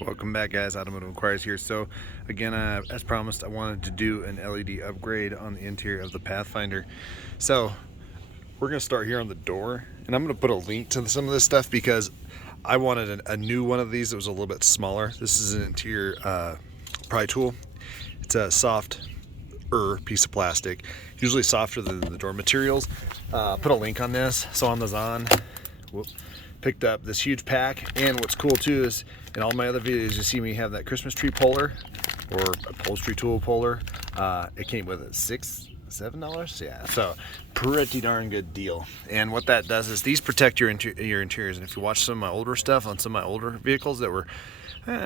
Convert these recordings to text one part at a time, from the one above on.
Welcome back, guys. Automotive Inquiries here. So again, as promised, I wanted to do an LED upgrade on the interior of the Pathfinder. So we're going to start here on the door, and I'm going to put a link to some of this stuff because I wanted a new one of these that was a little bit smaller. This is an interior pry tool. It's a soft piece of plastic, usually softer than the door materials. Put a link on this. So on Amazon, picked up this huge pack, and what's cool too is in all my other videos you see me have that Christmas tree puller or upholstery tool puller. It came with it $7, yeah, so pretty darn good deal. And what that does is these protect your interiors, and if you watch some of my older stuff on some of my older vehicles that were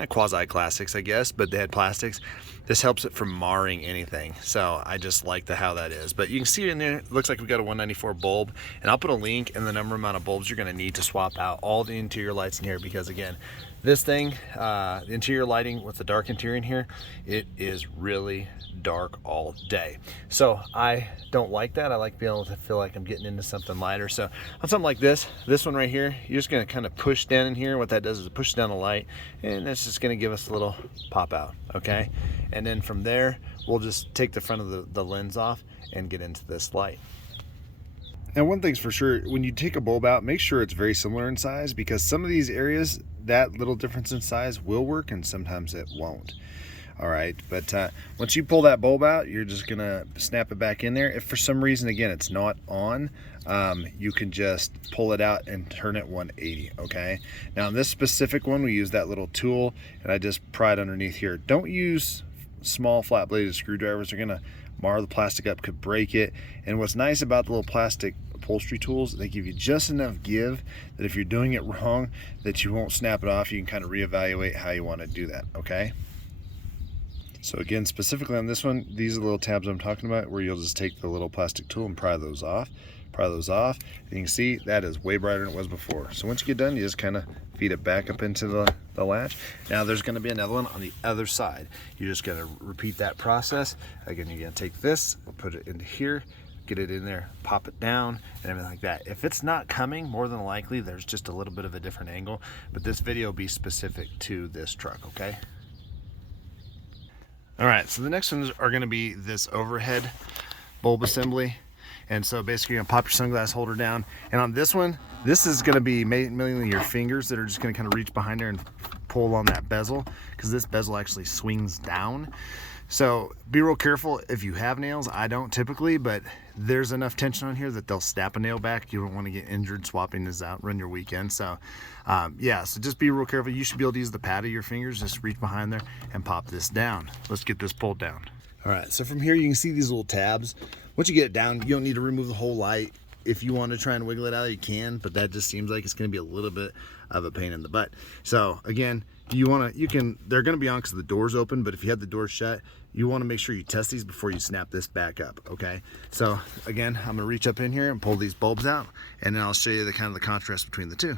quasi classics, I guess, but they had plastics, this helps it from marring anything. So I just like how that is. But you can see in there, it looks like we got a 194 bulb, and I'll put a link in the amount of bulbs you're going to need to swap out all the interior lights in here, because again, this thing, the interior lighting with the dark interior in here, it is really dark all day. So I don't like that. I like being able to feel like I'm getting into something lighter. So on something like this one right here, you're just going to kind of push down in here. What that does is it pushes down the light, and that's just going to give us a little pop out, okay? And then from there, we'll just take the front of the lens off and get into this light. Now, one thing's for sure, when you take a bulb out, make sure it's very similar in size, because some of these areas, that little difference in size will work and sometimes it won't. All right, but once you pull that bulb out, you're just gonna snap it back in there. If for some reason, again, it's not on, you can just pull it out and turn it 180, okay? Now, in this specific one, we use that little tool, and I just pry it underneath here. Don't use small flat-bladed screwdrivers. They're gonna mar the plastic up, could break it. And what's nice about the little plastic upholstery tools, they give you just enough give that if you're doing it wrong, that you won't snap it off. You can kind of reevaluate how you want to do that, okay? So again, specifically on this one, these are the little tabs I'm talking about, where you'll just take the little plastic tool and pry those off. And you can see that is way brighter than it was before. So once you get done, you just kind of feed it back up into the latch. Now there's going to be another one on the other side. You're just going to repeat that process. Again, you're going to take this, put it into here, get it in there, pop it down, and everything like that. If it's not coming, more than likely there's just a little bit of a different angle, but this video will be specific to this truck, okay? All right, so the next ones are going to be this overhead bulb assembly. And so basically you're gonna pop your sunglass holder down. And on this one, this is gonna be mainly your fingers that are just gonna kind of reach behind there and pull on that bezel, because this bezel actually swings down. So be real careful if you have nails. I don't typically, but there's enough tension on here that they'll snap a nail back. You don't want to get injured swapping this out, run your weekend. So yeah, so just be real careful. You should be able to use the pad of your fingers, just reach behind there and pop this down. Let's get this pulled down. All right, so from here you can see these little tabs. Once you get it down, you don't need to remove the whole light. If you want to try and wiggle it out, you can, but that just seems like it's going to be a little bit of a pain in the butt. So again, they're going to be on because the door's open, but if you have the door shut, you want to make sure you test these before you snap this back up, okay? So again, I'm going to reach up in here and pull these bulbs out, and then I'll show you the kind of the contrast between the two.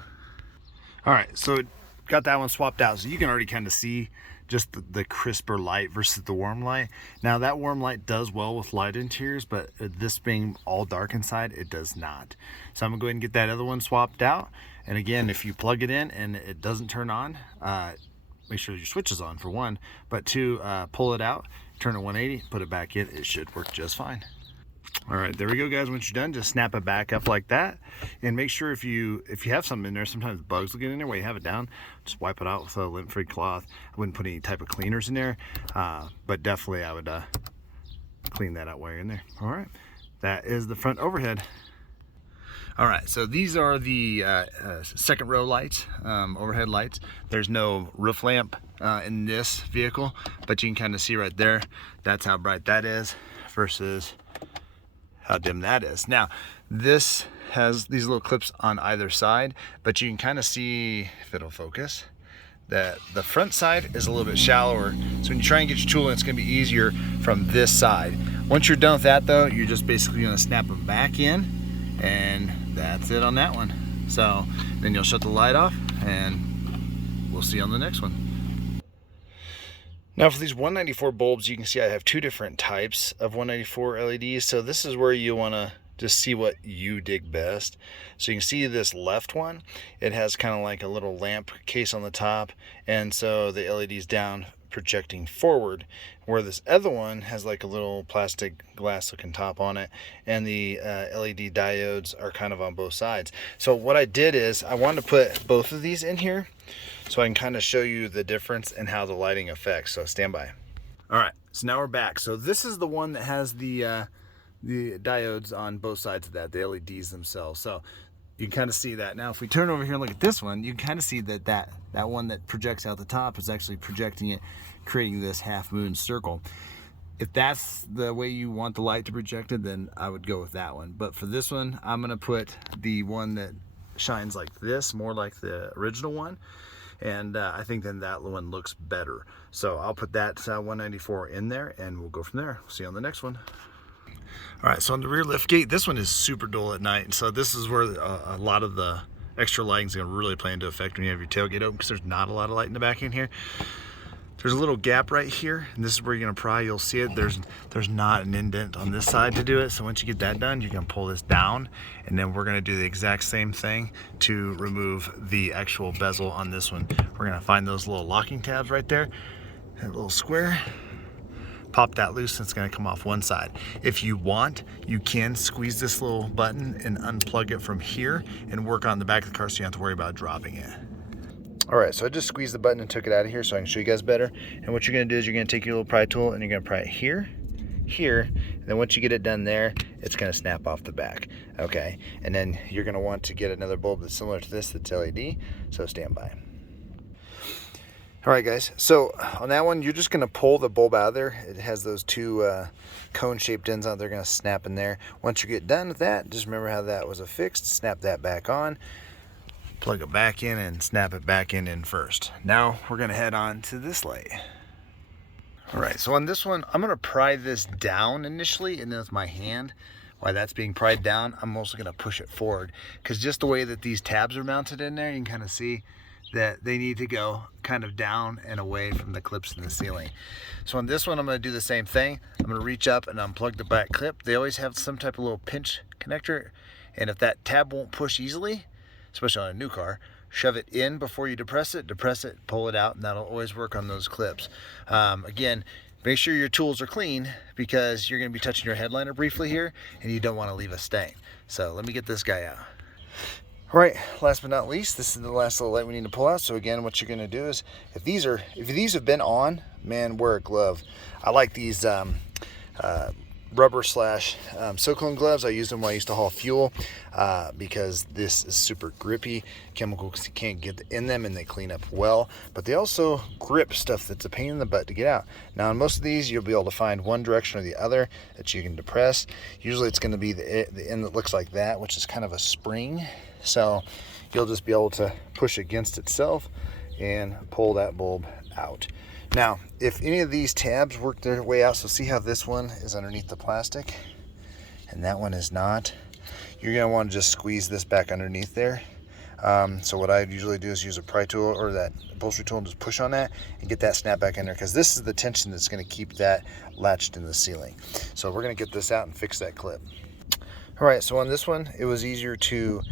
All right, so got that one swapped out, so you can already kind of see just the crisper light versus the warm light. Now that warm light does well with light interiors, but this being all dark inside, it does not. So I'm gonna go ahead and get that other one swapped out. And again, if you plug it in and it doesn't turn on, make sure your switch is on for one, but two, pull it out, turn it 180, put it back in, it should work just fine. All right, there we go, guys. Once you're done, just snap it back up like that, and make sure if you have something in there, sometimes bugs will get in there while you have it down. Just wipe it out with a lint-free cloth. I wouldn't put any type of cleaners in there, but definitely I would clean that out while you're in there. All right, that is the front overhead. All right, so these are the second row lights, overhead lights. There's no roof lamp in this vehicle, but you can kind of see right there, that's how bright that is versus how dim that is. Now, this has these little clips on either side, but you can kind of see, if it'll focus, that the front side is a little bit shallower. So when you try and get your tool in, it's gonna be easier from this side. Once you're done with that though, you're just basically gonna snap them back in, and that's it on that one. So then you'll shut the light off, and we'll see you on the next one. Now for these 194 bulbs, you can see I have two different types of 194 LEDs. So this is where you want to just see what you dig best. So you can see this left one, it has kind of like a little lamp case on the top, and so the LED's down projecting forward, where this other one has like a little plastic glass looking top on it, and the LED diodes are kind of on both sides. So what I did is I wanted to put both of these in here so I can kind of show you the difference and how the lighting affects. So stand by. All right, so now we're back. So this is the one that has the diodes on both sides of that, the LEDs themselves. So you can kind of see that. Now if we turn over here and look at this one, you can kind of see that that one that projects out the top is actually projecting it, creating this half moon circle. If that's the way you want the light to project it, then I would go with that one. But for this one, I'm gonna put the one that shines like this, more like the original one. And I think then that one looks better. So I'll put that 194 in there and we'll go from there. See you on the next one. All right, so on the rear lift gate, this one is super dull at night. So this is where a lot of the extra lighting is gonna really play into effect when you have your tailgate open, because there's not a lot of light in the back in here. There's a little gap right here, and this is where you're gonna pry. You'll see it. There's not an indent on this side to do it. So once you get that done, you're gonna pull this down, and then we're gonna do the exact same thing to remove the actual bezel on this one. We're gonna find those little locking tabs right there, that little square. Pop that loose and it's gonna come off one side. If you want, you can squeeze this little button and unplug it from here and work on the back of the car so you don't have to worry about dropping it. All right, so I just squeezed the button and took it out of here so I can show you guys better. And what you're gonna do is you're gonna take your little pry tool and you're gonna pry it here, and then once you get it done there, it's gonna snap off the back, okay? And then you're gonna want to get another bulb that's similar to this that's LED, so stand by. All right, guys, so on that one, you're just gonna pull the bulb out of there. It has those two cone-shaped ends on it. They're gonna snap in there. Once you get done with that, just remember how that was affixed. Snap that back on, plug it back in, and snap it back in first. Now we're gonna head on to this light. All right, so on this one, I'm gonna pry this down initially, and then with my hand, while that's being pried down, I'm also gonna push it forward, because just the way that these tabs are mounted in there, you can kind of see that they need to go kind of down and away from the clips in the ceiling. So on this one, I'm gonna do the same thing. I'm gonna reach up and unplug the back clip. They always have some type of little pinch connector, and if that tab won't push easily, especially on a new car, shove it in before you depress it, pull it out, and that'll always work on those clips. Again, make sure your tools are clean, because you're gonna be touching your headliner briefly here, and you don't wanna leave a stain. So let me get this guy out. All right, last but not least, this is the last little light we need to pull out. So again, what you're gonna do is, if these have been on, man, wear a glove. I like these rubber / silicone gloves. I used them when I used to haul fuel because this is super grippy. Chemicals can't get in them and they clean up well, but they also grip stuff that's a pain in the butt to get out. Now on most of these, you'll be able to find one direction or the other that you can depress. Usually it's going to be the end that looks like that, which is kind of a spring. So you'll just be able to push against itself and pull that bulb out. Now, if any of these tabs work their way out, so see how this one is underneath the plastic and that one is not, you're gonna want to just squeeze this back underneath there. So what I usually do is use a pry tool or that upholstery tool and just push on that and get that snap back in there, because this is the tension that's gonna keep that latched in the ceiling. So we're gonna get this out and fix that clip. All right, so on this one, it was easier to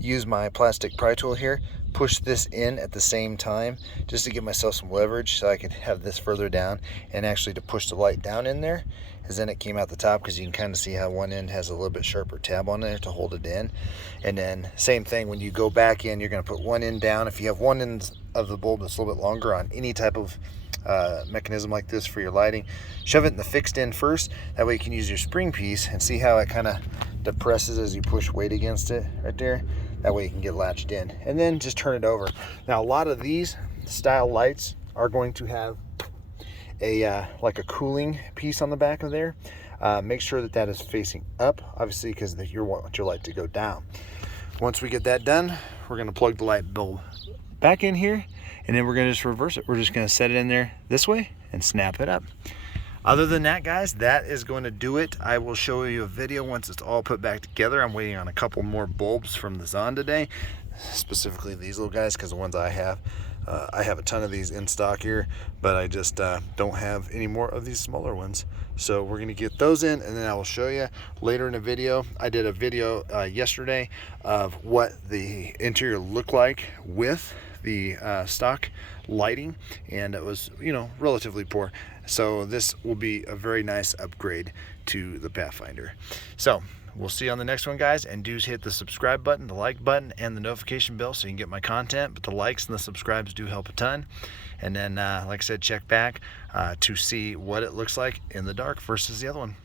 use my plastic pry tool here, push this in at the same time just to give myself some leverage so I could have this further down, and actually to push the light down in there, as then it came out the top, because you can kind of see how one end has a little bit sharper tab on there to hold it in. And then same thing, when you go back in, you're going to put one end down. If you have one end of the bulb that's a little bit longer on any type of mechanism like this for your lighting, shove it in the fixed end first. That way you can use your spring piece and see how it kind of depresses as you push weight against it right there. That way you can get latched in, and then just turn it over. Now a lot of these style lights are going to have a like a cooling piece on the back of there. Make sure that that is facing up, obviously, because you want your light to go down. Once we get that done, we're going to plug the light bulb back in here, and then we're going to just reverse it. We're just going to set it in there this way and snap it up. Other than that, guys, that is going to do it. I will show you a video once it's all put back together. I'm waiting on a couple more bulbs from the Zon today, specifically these little guys, because the ones I have I have a ton of these in stock here, but I just don't have any more of these smaller ones. So we're gonna get those in, and then I will show you later in a video. I did a video yesterday of what the interior looked like with the stock lighting, and it was, you know, relatively poor. So this will be a very nice upgrade to the Pathfinder. So we'll see you on the next one, guys, and do hit the subscribe button, the like button, and the notification bell so you can get my content. But the likes and the subscribes do help a ton. And then, like I said, check back to see what it looks like in the dark versus the other one.